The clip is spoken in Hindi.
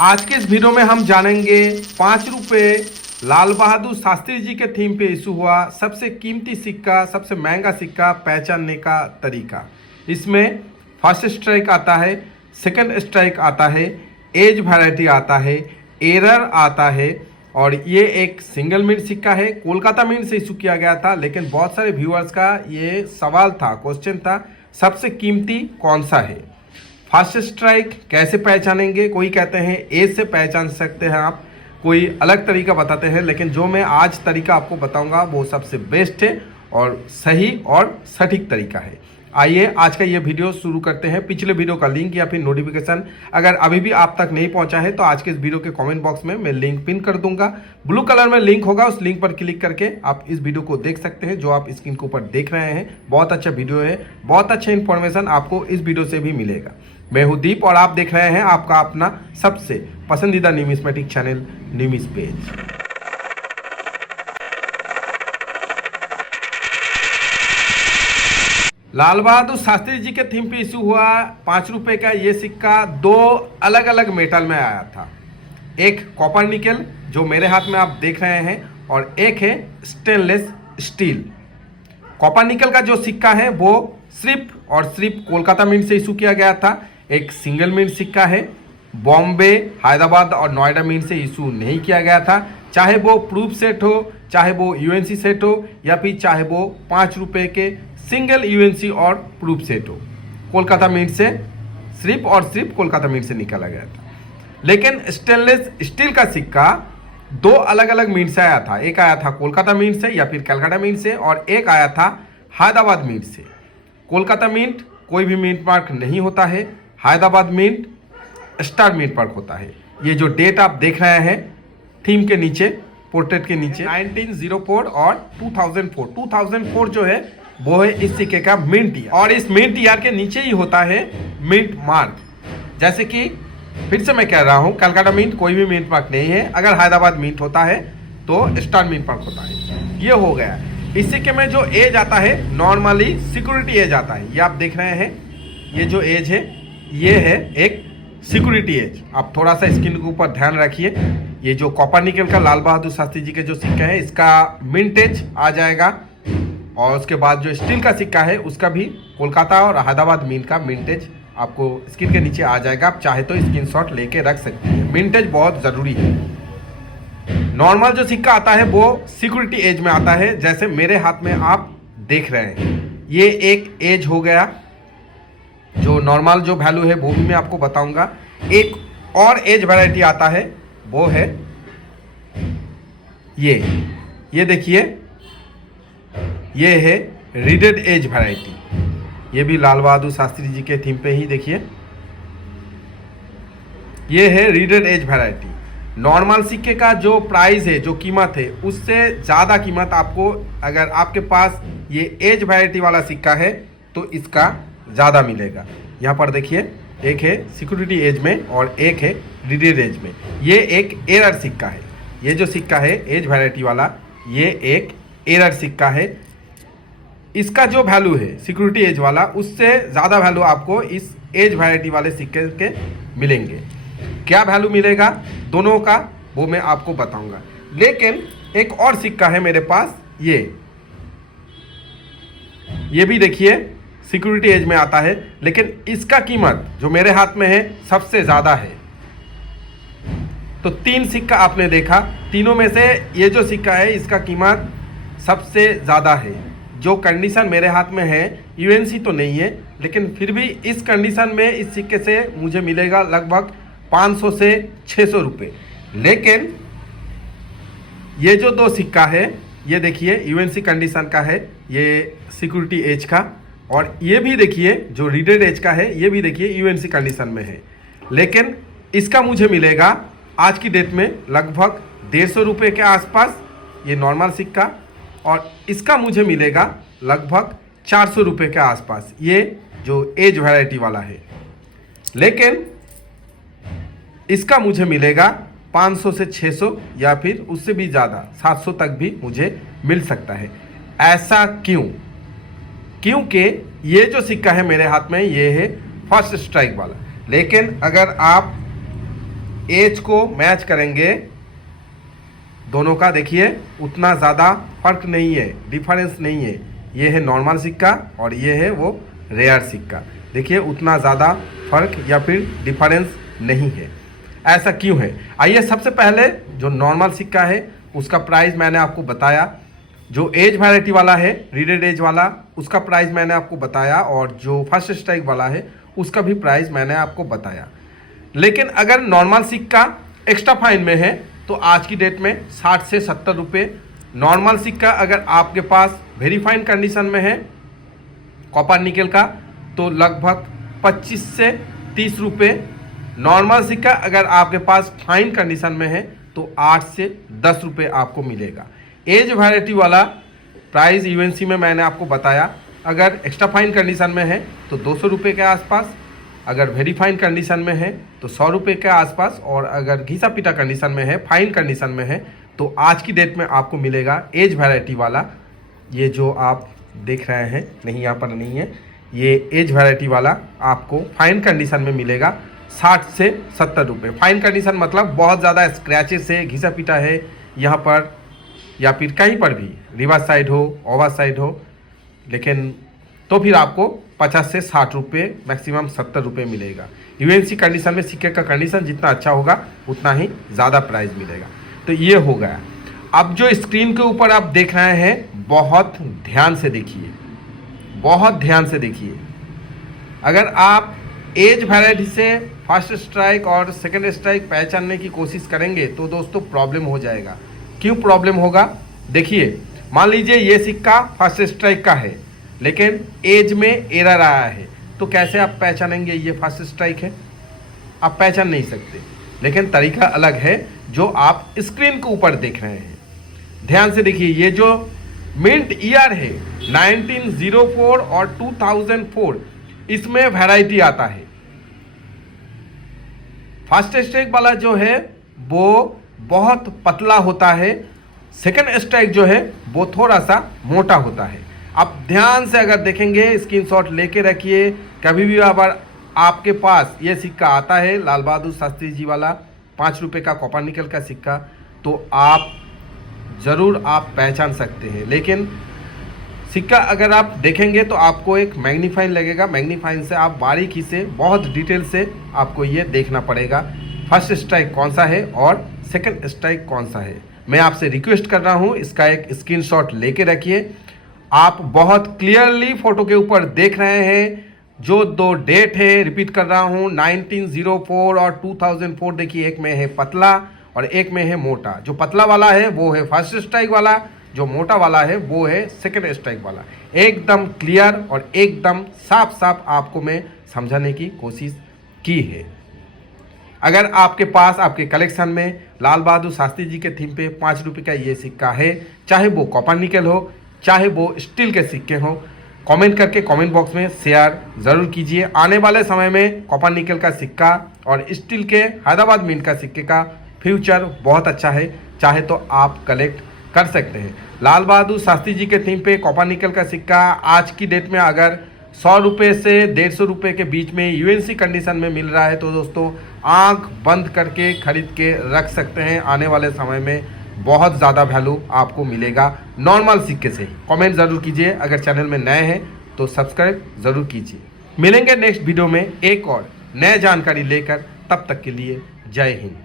आज के इस वीडियो में हम जानेंगे 5 रुपये लाल बहादुर शास्त्री जी के थीम पे इशू हुआ सबसे कीमती सिक्का, सबसे महंगा सिक्का पहचानने का तरीका। इसमें फर्स्ट स्ट्राइक आता है, सेकंड स्ट्राइक आता है, एज वैरायटी आता है, एरर आता है और ये एक सिंगल मिंट सिक्का है। कोलकाता मिंट से इशू किया गया था, लेकिन बहुत सारे व्यूअर्स का ये सवाल था, क्वेश्चन था, सबसे कीमती कौन सा है। फर्स्ट स्ट्राइक कैसे पहचानेंगे? कोई कहते हैं एज से पहचान सकते हैं आप, कोई अलग तरीका बताते हैं, लेकिन जो मैं आज तरीका आपको बताऊंगा वो सबसे बेस्ट है और सही और सटीक तरीका है। आइए आज का ये वीडियो शुरू करते हैं। पिछले वीडियो का लिंक या फिर नोटिफिकेशन अगर अभी भी आप तक नहीं पहुंचा है तो आज के इस वीडियो के कमेंट बॉक्स में मैं लिंक पिन कर दूंगा। ब्लू कलर में लिंक होगा, उस लिंक पर क्लिक करके आप इस वीडियो को देख सकते हैं। जो आप स्क्रीन के ऊपर देख रहे हैं बहुत अच्छा वीडियो है, बहुत अच्छा इन्फॉर्मेशन आपको इस वीडियो से भी मिलेगा। मैं हूँ दीप और आप देख रहे हैं आपका अपना सबसे पसंदीदा numismatic channel न्यूमिस page. Lal Bahadur Shastri ji के थीम पे इशू हुआ 5 रुपए का ये सिक्का दो अलग अलग मेटल में आया था। एक कॉपर निकल जो मेरे हाथ में आप देख रहे हैं और एक है स्टेनलेस स्टील। कॉपर निकल का जो सिक्का है वो सिर्फ और सिर्फ कोलकाता मिंट से इशू किया गया था। एक सिंगल मिंट सिक्का है, बॉम्बे, हैदराबाद और नोएडा मिंट से इशू नहीं किया गया था। चाहे वो प्रूफ सेट हो, चाहे वो यूएनसी सेट हो या फिर चाहे वो 5 रुपए के सिंगल यूएनसी और प्रूफ सेट हो, कोलकाता मिंट से सिर्फ और सिर्फ कोलकाता मिंट से निकाला गया था। लेकिन स्टेनलेस स्टील का सिक्का दो अलग अलग मिंट से आया था। एक आया था कोलकाता मिंट से या फिर कलकत्ता मिंट से और एक आया था हैदराबाद मिंट से। कोलकाता मिंट कोई भी मिंट मार्क नहीं होता है, Hyderabad mint star mint mark होता है। ये जो डेट आप देख रहे हैं थीम के नीचे, पोर्ट्रेट के नीचे 1904 और 2004 जो है वो है इस सिक्के का मिंट ईयर और इस मिंट ईयर के नीचे ही होता है मिंट मार्क। जैसे कि फिर से मैं कह रहा हूँ, कलकत्ता मिंट कोई भी मिंट मार्क नहीं है। अगर हैदराबाद मिंट होता है तो स्टार मिंट मार्क होता है। ये हो गया। इस सिक्के में जो एज आता है नॉर्मली सिक्योरिटी एज आता है। ये आप देख रहे हैं, ये जो एज है ये है एक सिक्योरिटी एज। आप थोड़ा सा स्क्रीन के ऊपर ध्यान रखिए। ये जो कॉपर निकल का लाल बहादुर शास्त्री जी के जो सिक्का है इसका मिंटेज आ जाएगा और उसके बाद जो स्टील का सिक्का है उसका भी कोलकाता और हैदराबाद मिंट का मिंटेज आपको स्क्रीन के नीचे आ जाएगा। आप चाहे तो स्क्रीनशॉट लेके रख सकते हैं। मिंटेज बहुत ज़रूरी है। नॉर्मल जो सिक्का आता है वो सिक्योरिटी एज में आता है, जैसे मेरे हाथ में आप देख रहे हैं। ये एक एज हो गया। जो नॉर्मल जो वैल्यू है वो भी मैं आपको बताऊंगा। एक और एज वैरायटी आता है वो है ये देखिए, ये है रीडेड एज वैरायटी। ये भी लाल बहादुर शास्त्री जी के थीम पे ही देखिए, ये है रीडेड एज वैरायटी। नॉर्मल सिक्के का जो प्राइस है, जो कीमत है, उससे ज़्यादा कीमत आपको, अगर आपके पास ये एज वैरायटी वाला सिक्का है तो इसका ज़्यादा मिलेगा। यहाँ पर देखिए, एक है सिक्योरिटी एज में और एक है रीडेड एज में। ये एक एरर सिक्का है। ये जो सिक्का है एज वैरायटी वाला, ये एक एरर सिक्का है। इसका जो वैल्यू है सिक्योरिटी एज वाला, उससे ज़्यादा वैल्यू आपको इस एज वैरायटी वाले सिक्के के मिलेंगे। क्या वैल्यू मिलेगा दोनों का वो मैं आपको बताऊंगा। लेकिन एक और सिक्का है मेरे पास, ये भी देखिए सिक्योरिटी एज में आता है, लेकिन इसका कीमत जो मेरे हाथ में है सबसे ज़्यादा है। तो 3 सिक्का आपने देखा, तीनों में से ये जो सिक्का है इसका कीमत सबसे ज़्यादा है। जो कंडीशन मेरे हाथ में है, यूएनसी तो नहीं है, लेकिन फिर भी इस कंडीशन में इस सिक्के से मुझे मिलेगा लगभग 500 से 600 रुपये। लेकिन ये जो 2 सिक्का है, ये देखिए यूएनसी कंडीशन का है, ये सिक्योरिटी एज का, और ये भी देखिए जो रीडेड एज का है, ये भी देखिए यूएनसी कंडीशन में है। लेकिन इसका मुझे मिलेगा आज की डेट में लगभग 150 रुपये के आसपास, ये नॉर्मल सिक्का, और इसका मुझे मिलेगा लगभग 400 रुपये के आसपास, ये जो एज वैरायटी वाला है। लेकिन इसका मुझे मिलेगा 500 से 600 या फिर उससे भी ज़्यादा 700 तक भी मुझे मिल सकता है। ऐसा क्यों? क्योंकि ये जो सिक्का है मेरे हाथ में ये है फर्स्ट स्ट्राइक वाला। लेकिन अगर आप एज को मैच करेंगे दोनों का, देखिए उतना ज़्यादा फर्क नहीं है, डिफरेंस नहीं है। ये है नॉर्मल सिक्का और ये है वो रेयर सिक्का। देखिए उतना ज़्यादा फर्क या फिर डिफरेंस नहीं है। ऐसा क्यों है? आइए सबसे पहले जो नॉर्मल सिक्का है उसका प्राइस मैंने आपको बताया, जो एज वैरायटी वाला है रीडेड एज वाला उसका प्राइस मैंने आपको बताया, और जो फर्स्ट स्ट्राइक वाला है उसका भी प्राइस मैंने आपको बताया। लेकिन अगर नॉर्मल सिक्का एक्स्ट्रा फाइन में है तो आज की डेट में 60 से 70 रुपये। नॉर्मल सिक्का अगर आपके पास वेरी फाइन कंडीशन में है कॉपर निकल का तो लगभग 25 से 30 रुपये। नॉर्मल सिक्का अगर आपके पास फाइन कंडीशन में है तो 8 से 10 रुपये आपको मिलेगा। एज वैरायटी वाला प्राइस यूएनसी में मैंने आपको बताया, अगर एक्स्ट्रा फाइन कंडीशन में है तो 200 रुपये के आसपास, अगर वेरी फाइन कंडीशन में है तो 100 रुपये के आसपास, और अगर घिसा पिटा कंडीशन में है फाइन कंडीशन में है तो आज की डेट में आपको मिलेगा एज वैरायटी वाला। ये जो आप देख रहे हैं, नहीं यहाँ पर नहीं है, ये एज वैरायटी वाला आपको फाइन कंडीशन में मिलेगा 60 से 70 रुपये। फाइन कंडीशन मतलब बहुत ज़्यादा स्क्रैचेस है, घिसा पिटा है यहाँ पर या फिर कहीं पर भी, रिवर्स साइड हो ओवर साइड हो, लेकिन तो फिर आपको 50 से 60 रुपये मैक्सिमम 70 रुपये मिलेगा। यूएनसी कंडीशन में सिक्के का कंडीशन जितना अच्छा होगा उतना ही ज़्यादा प्राइस मिलेगा। तो ये हो गया। अब जो स्क्रीन के ऊपर आप देख रहे हैं बहुत ध्यान से देखिए, बहुत ध्यान से देखिए। अगर आप एज वैरायटी से फर्स्ट स्ट्राइक और सेकंड स्ट्राइक पहचानने की कोशिश करेंगे तो दोस्तों प्रॉब्लम हो जाएगा। क्यों प्रॉब्लम होगा? देखिए मान लीजिए ये सिक्का फर्स्ट स्ट्राइक का है लेकिन एज में एरर आया है, तो कैसे आप पहचानेंगे ये फर्स्ट स्ट्राइक है? आप पहचान नहीं सकते। लेकिन तरीका अलग है जो आप स्क्रीन के ऊपर देख रहे हैं। ध्यान से देखिए, ये जो मिंट ईयर है 1904 और 2004, इसमें वैरायटी आता है। फर्स्ट स्ट्राइक वाला जो है वो बहुत पतला होता है, सेकंड स्ट्राइक जो है वो थोड़ा सा मोटा होता है। आप ध्यान से अगर देखेंगे, स्क्रीनशॉट लेके रखिए, कभी भी अगर आपके पास ये सिक्का आता है लाल बहादुर शास्त्री जी वाला 5 रुपये का कॉपर निकल का सिक्का, तो आप ज़रूर आप पहचान सकते हैं। लेकिन सिक्का अगर आप देखेंगे तो आपको एक मैग्नीफाइन लगेगा, मैग्नीफाइन से आप बारीकी से बहुत डिटेल से आपको ये देखना पड़ेगा फर्स्ट स्ट्राइक कौन सा है और सेकंड स्ट्राइक कौन सा है। मैं आपसे रिक्वेस्ट कर रहा हूँ इसका एक स्क्रीनशॉट लेके रखिए। आप बहुत क्लियरली फोटो के ऊपर देख रहे हैं जो दो डेट है, रिपीट कर रहा हूँ 1904 और 2004। देखिए एक में है पतला और एक में है मोटा। जो पतला वाला है वो है फर्स्ट स्ट्राइक वाला, जो मोटा वाला है वो है सेकंड स्ट्राइक वाला। एकदम क्लियर और एकदम साफ साफ आपको मैं समझाने की कोशिश की है। अगर आपके पास आपके कलेक्शन में लाल बहादुर शास्त्री जी के थीम पे 5 रुपये का ये सिक्का है, चाहे वो कॉपर निकल हो चाहे वो स्टील के सिक्के हों, कमेंट करके कमेंट बॉक्स में शेयर ज़रूर कीजिए। आने वाले समय में कॉपर निकल का सिक्का और स्टील के हैदराबाद मिंट का सिक्के का फ्यूचर बहुत अच्छा है, चाहे तो आप कलेक्ट कर सकते हैं। लाल बहादुर शास्त्री जी के थीम पे कॉपर निकल का सिक्का आज की डेट में अगर 100 रुपये से 150 रुपये के बीच में यूएनसी कंडीशन में मिल रहा है तो दोस्तों आंख बंद करके खरीद के रख सकते हैं। आने वाले समय में बहुत ज़्यादा वैल्यू आपको मिलेगा नॉर्मल सिक्के से। कमेंट ज़रूर कीजिए, अगर चैनल में नए हैं तो सब्सक्राइब ज़रूर कीजिए। मिलेंगे नेक्स्ट वीडियो में एक और नए जानकारी लेकर, तब तक के लिए जय हिंद।